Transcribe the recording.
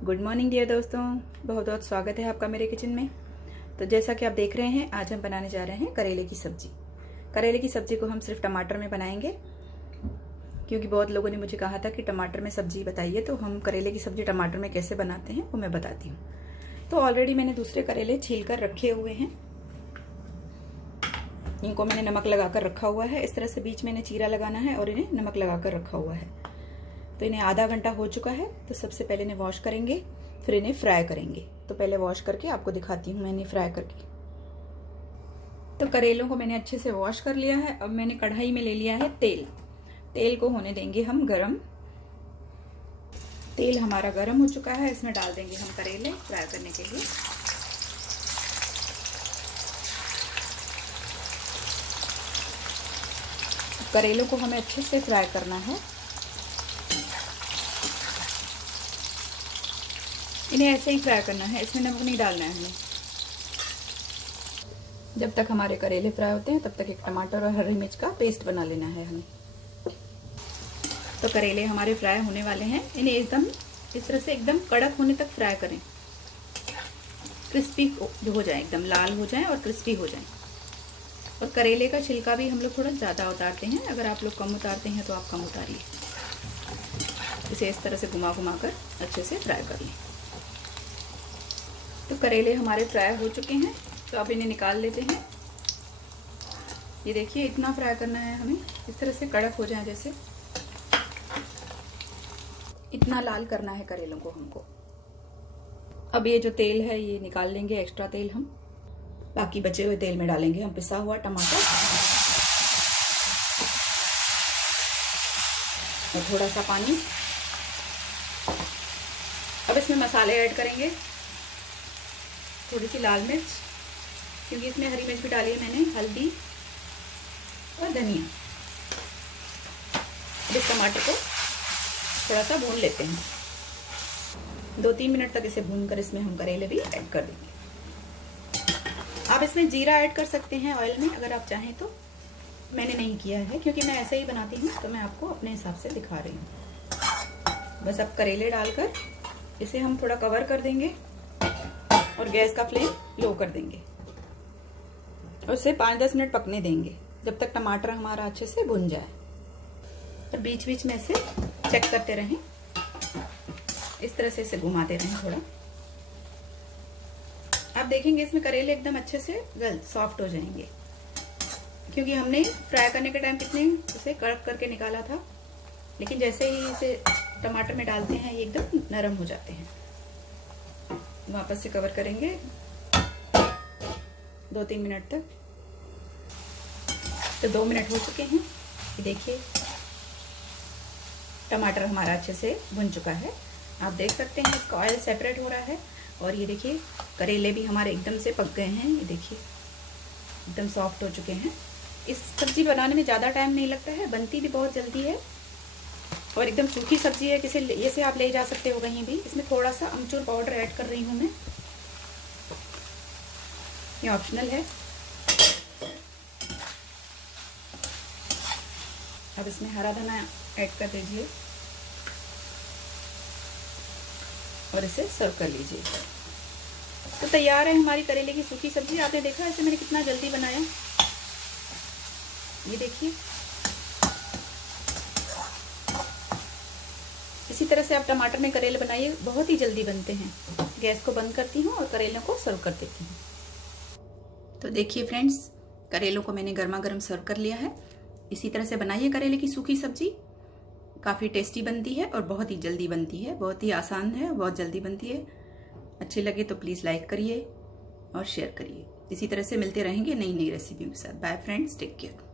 Good morning dear दोस्तों, बहुत बहुत स्वागत है आपका मेरे किचन में। तो जैसा कि आप देख रहे हैं, आज हम बनाने जा रहे हैं करेले की सब्जी। करेले की सब्जी को हम सिर्फ टमाटर में बनाएंगे, क्योंकि बहुत लोगों ने मुझे कहा था कि टमाटर में सब्जी बताइए, तो हम करेले की सब्जी टमाटर में कैसे बनाते हैं वो मैं बताती हूँ। तो ऑलरेडी मैंने दूसरे करेले छील कर रखे हुए हैं, इनको मैंने नमक लगाकर रखा हुआ है। इस तरह से बीच में इन्हें चीरा लगाना है और इन्हें नमक लगाकर रखा हुआ है। तो इन्हें आधा घंटा हो चुका है। तो सबसे पहले इन्हें वॉश करेंगे, फिर इन्हें फ्राई करेंगे। तो पहले वॉश करके आपको दिखाती हूँ मैं इन्हें फ्राई करके। तो करेलों को मैंने अच्छे से वॉश कर लिया है। अब मैंने कढ़ाई में ले लिया है तेल। तेल को होने देंगे हम गरम। तेल हमारा गरम हो चुका है, इसमें डाल देंगे हम करेले फ्राई करने के लिए। करेलों को हमें अच्छे से फ्राई करना है। इन्हें ऐसे ही फ्राई करना है, इसमें नमक नहीं डालना है हमें। जब तक हमारे करेले फ्राई होते हैं तब तक एक टमाटर और हरी मिर्च का पेस्ट बना लेना है हमें। तो करेले हमारे फ्राई होने वाले हैं। इन्हें एकदम इस तरह से एकदम कड़क होने तक फ्राई करें, क्रिस्पी हो जाए, एकदम लाल हो जाए और क्रिस्पी हो जाए। और करेले का छिलका भी हम लोग थोड़ा ज़्यादा उतारते हैं। अगर आप लोग कम उतारते हैं तो आप कम उतारिए। इसे इस तरह से घुमा घुमा कर अच्छे से फ्राई कर लें। तो करेले हमारे फ्राई हो चुके हैं, तो अब इन्हें निकाल लेते हैं। ये देखिए, इतना फ्राई करना है हमें, इस तरह से कड़क हो जाए, जैसे इतना लाल करना है करेलों को हमको। अब ये जो तेल है ये निकाल लेंगे, एक्स्ट्रा तेल हम बाकी बचे हुए तेल में डालेंगे हम पिसा हुआ टमाटर और थोड़ा सा पानी। अब इसमें मसाले ऐड करेंगे, थोड़ी सी लाल मिर्च, क्योंकि इसमें हरी मिर्च भी डाली है मैंने, हल्दी और धनिया। अब इस टमाटर को थोड़ा सा भून लेते हैं। 2-3 मिनट तक इसे भूनकर इसमें हम करेले भी ऐड कर देंगे। आप इसमें जीरा ऐड कर सकते हैं ऑयल में, अगर आप चाहें तो। मैंने नहीं किया है क्योंकि मैं ऐसे ही बनाती हूँ, तो मैं आपको अपने हिसाब से दिखा रही हूँ। बस अब करेले डालकर इसे हम थोड़ा कवर कर देंगे और गैस का फ्लेम लो कर देंगे और इसे 5-10 मिनट पकने देंगे, जब तक टमाटर हमारा अच्छे से भुन जाए। और बीच बीच में इसे चेक करते रहें, इस तरह से इसे घुमाते रहें थोड़ा। आप देखेंगे इसमें करेले एकदम अच्छे से सॉफ्ट हो जाएंगे, क्योंकि हमने फ्राई करने के टाइम कितने इसे कड़क करके निकाला था, लेकिन जैसे ही इसे टमाटर में डालते हैं ये एकदम नरम हो जाते हैं। वापस से कवर करेंगे 2-3 मिनट तक। तो 2 मिनट हो चुके हैं। ये देखिए, टमाटर हमारा अच्छे से भुन चुका है। आप देख सकते हैं इसका ऑयल सेपरेट हो रहा है। और ये देखिए, करेले भी हमारे एकदम से पक गए हैं। ये देखिए, एकदम सॉफ्ट हो चुके हैं। इस सब्जी बनाने में ज़्यादा टाइम नहीं लगता है, बनती भी बहुत जल्दी है और एकदम सूखी सब्जी है, इसे आप ले जा सकते हो कहीं भी। इसमें थोड़ा सा अमचूर पाउडर ऐड कर रही हूँ मैं, ये ऑप्शनल है। अब इसमें हरा धनिया ऐड कर दीजिए और इसे सर्व कर लीजिए। तो तैयार है हमारी करेले की सूखी सब्जी। आपने देखा इसे मैंने कितना जल्दी बनाया, ये देखिए। इसी तरह से आप टमाटर में करेले बनाइए, बहुत ही जल्दी बनते हैं। गैस को बंद करती हूँ और करेलों को सर्व कर देती हूँ। तो देखिए फ्रेंड्स, करेलों को मैंने गर्मा गर्म सर्व कर लिया है। इसी तरह से बनाइए करेले की सूखी सब्जी, काफ़ी टेस्टी बनती है और बहुत ही जल्दी बनती है। बहुत ही आसान है, बहुत जल्दी बनती है। अच्छी लगे तो प्लीज़ लाइक करिए और शेयर करिए। इसी तरह से मिलते रहेंगे नई नई रेसिपी के साथ। Bye friends, take care.